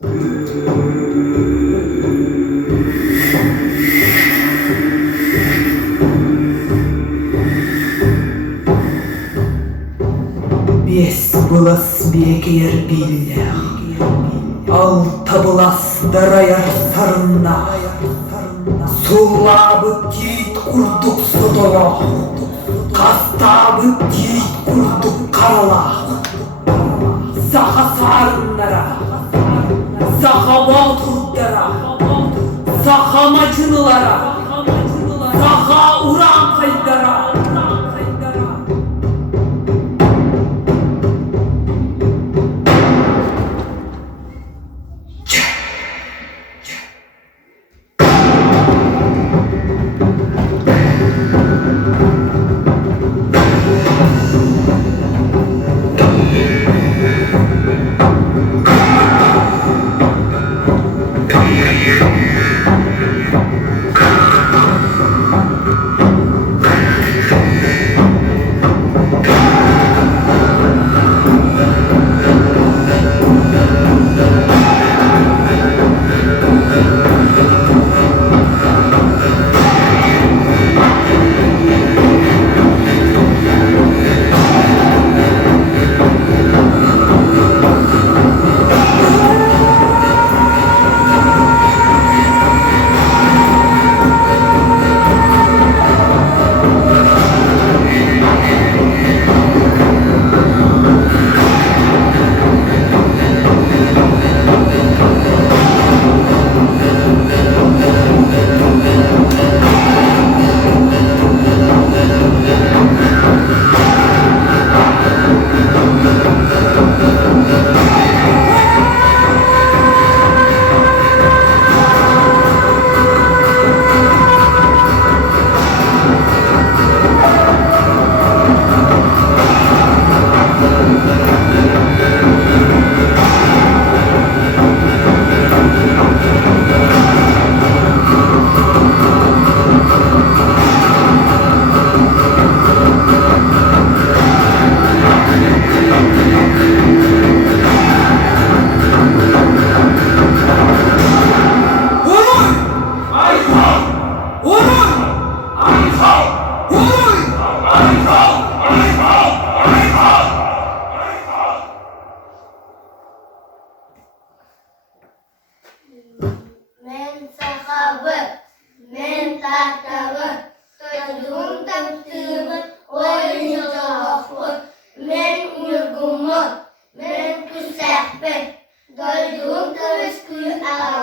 Бес булас бекер биллер, ал табылас дараяр сарында, сулабы тит курдук содола, кастабы тит курдук карала, саха сарындара, саха балкурттара, саха мачыныlara, саха уран кайдара. Men sahabı, men tahtabı, çocuğum taptığımı, oyuncu çoğuklu. Men uygumu, men küsehbi, doyduğum tavış kuyu ağa.